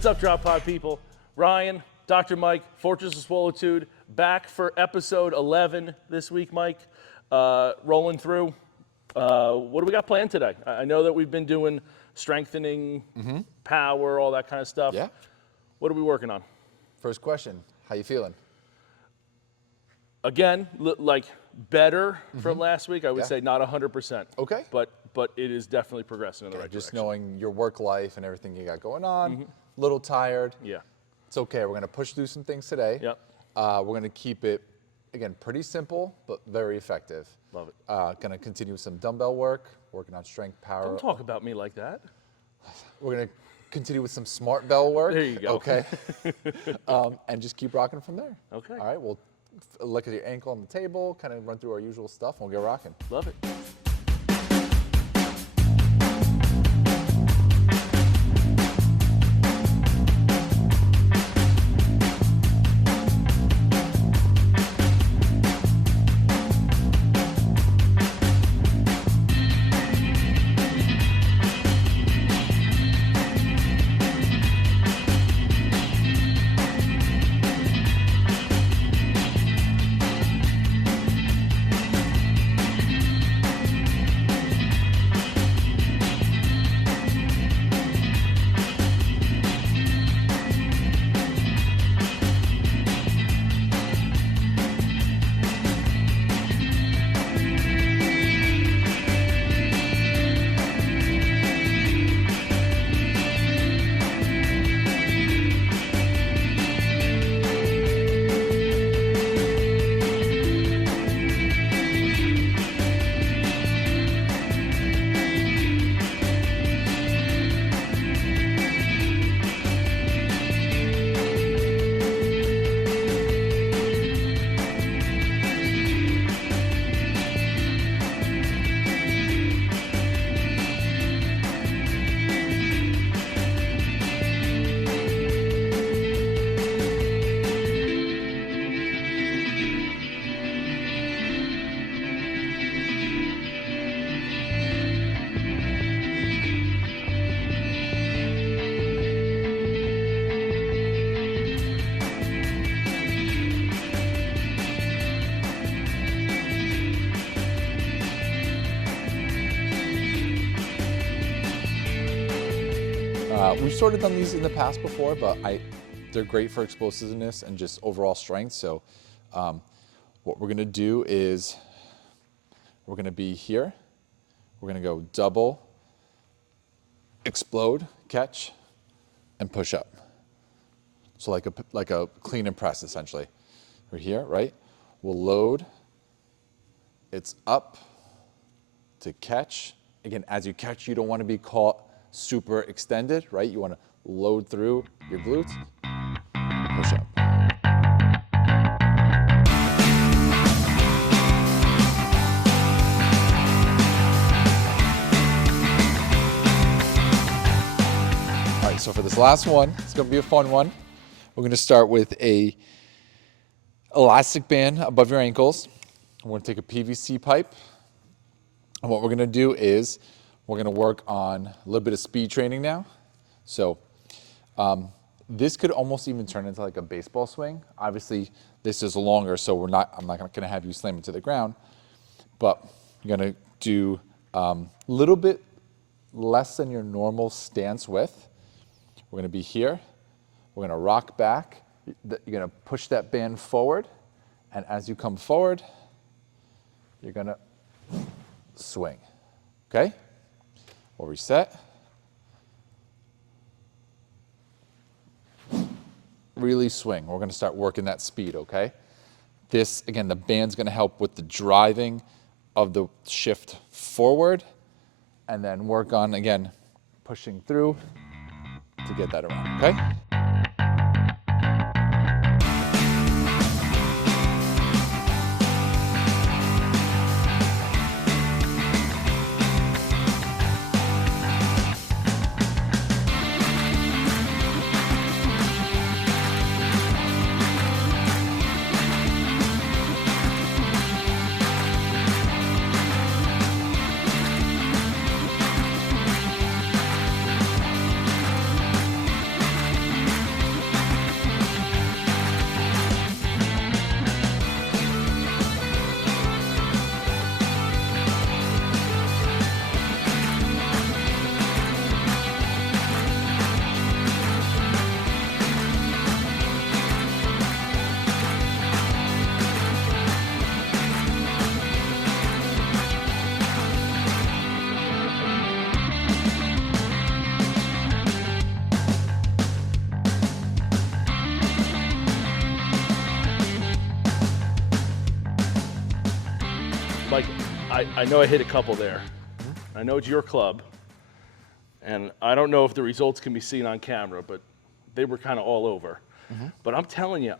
What's up, Drop Pod people? Ryan, Dr. Mike, Fortress of Swolitude, back for episode 11 this week, Mike. Rolling through. What do we got planned today? I know that we've been doing strengthening, power, all that kind of stuff. Yeah. What are we working on? First question, how you feeling? Again, like better from last week. I would Yeah. say not 100%. Okay. But it is definitely progressing in the right Just direction. knowing your work life and everything you got going on, a little tired. Yeah. It's okay, we're gonna push through some things today. Yep. We're gonna keep it, again, pretty simple, but very effective. Love it. Gonna continue with some dumbbell work, working on strength, power. Don't talk about me like that. We're gonna continue with some smart bell work. There you go. Okay. And just keep rocking from there. Okay. All right, we'll look at your ankle on the table, kind of run through our usual stuff, and we'll get rocking. Love it. We've sort of done these in the past before, but they're great for explosiveness and just overall strength. So what we're gonna do is we're gonna be here. We're gonna go double, explode, catch, and push up. So like a clean and press, essentially. We're here, right? We'll load. It's up to catch. Again, as you catch, you don't want to be caught super extended, right? You want to load through your glutes, push up. All right, so for this last one, it's going to be a fun one. We're going to start with a elastic band above your ankles. We're going to take a PVC pipe, and what we're going to do is we're going to work on a little bit of speed training now. So this could almost even turn into like a baseball swing. Obviously, this is longer, so I'm not going to have you slam into the ground. But you're going to do a little bit less than your normal stance width. We're going to be here. We're going to rock back. You're going to push that band forward. And as you come forward, you're going to swing. Okay? We'll reset. Really swing. We're going to start working that speed, okay? This, again, the band's going to help with the driving of the shift forward, and then work on, again, pushing through to get that around, okay? Mike, I know I hit a couple there. I know it's your club, and I don't know if the results can be seen on camera, but they were kind of all over. But I'm telling you,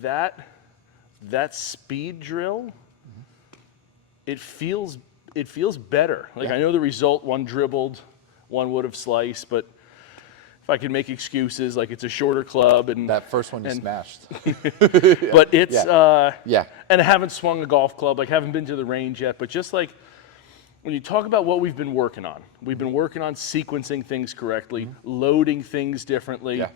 that speed drill, it feels better. Like, I know the result, one dribbled, one would have sliced, but if I could make excuses, like it's a shorter club and That first one you smashed. but it's Yeah. and I haven't swung a golf club, like haven't been to the range yet, but just like when you talk about what we've been working on sequencing things correctly, loading things differently,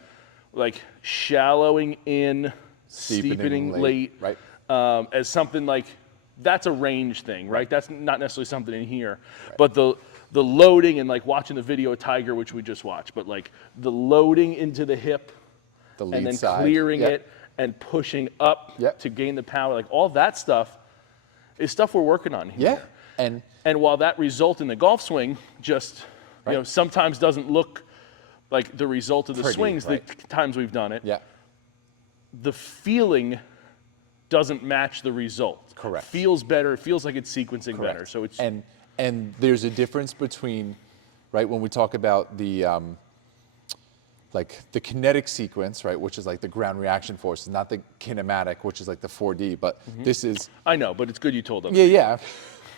like shallowing in, steepening late, right? As something like that's a range thing, right? That's not necessarily something in here, but the loading and like watching the video of Tiger, which we just watched, but like the loading into the hip The lead and then side. clearing it and pushing up to gain the power, like all that stuff is stuff we're working on here. Yeah. And while that result in the golf swing just, you know, sometimes doesn't look like the result of the swings the times we've done it, the feeling doesn't match the result. Correct. Feels better. It feels like it's sequencing better. So it's and there's a difference between, right, when we talk about the like the kinetic sequence, right, which is like the ground reaction force, not the kinematic, which is like the 4D, but this is. I know, but it's good you told them. Yeah.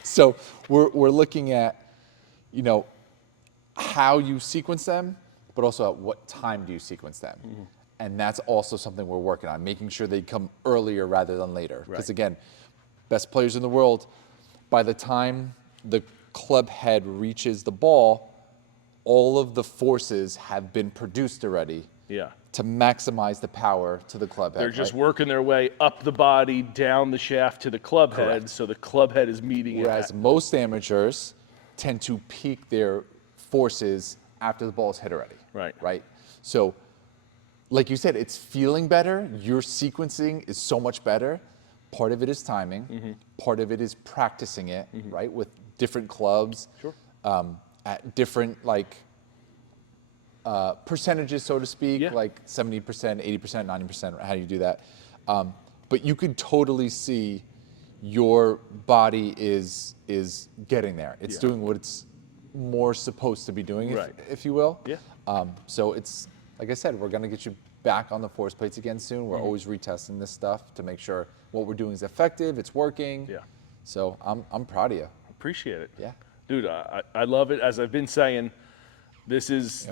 So we're looking at, you know, how you sequence them, but also at what time do you sequence them. And that's also something we're working on, making sure they come earlier rather than later. Because again, best players in the world, by the time the club head reaches the ball, all of the forces have been produced already to maximize the power to the club head. They're just working their way up the body, down the shaft to the club head, so the club head is meeting it. Whereas most amateurs tend to peak their forces after the ball is hit already. Right? So, like you said, it's feeling better. Your sequencing is so much better. Part of it is timing. Part of it is practicing it, right, with different clubs. At different, like, percentages, so to speak, like 70%, 80%, 90%, how do you do that? But you could totally see your body is getting there. It's doing what it's more supposed to be doing, if you will. So it's, like I said, we're going to get you back on the force plates again soon. We're always retesting this stuff to make sure what we're doing is effective, it's working. So I'm proud of you. Appreciate it. Dude, I love it. As I've been saying, this is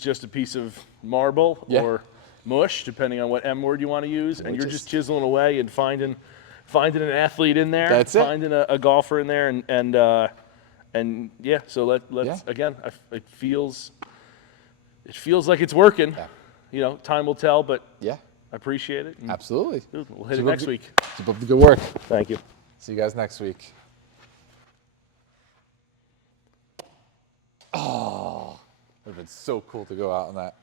just a piece of marble or mush, depending on what M word you want to use, and you're just chiseling away and finding an athlete in there, finding a golfer in there, and yeah. So let's again. It feels like it's working. You know, time will tell, but I appreciate it. Absolutely. Dude, we'll hit it next week. Keep up the good work. Thank you. See you guys next week. Oh, it would have been so cool to go out on that.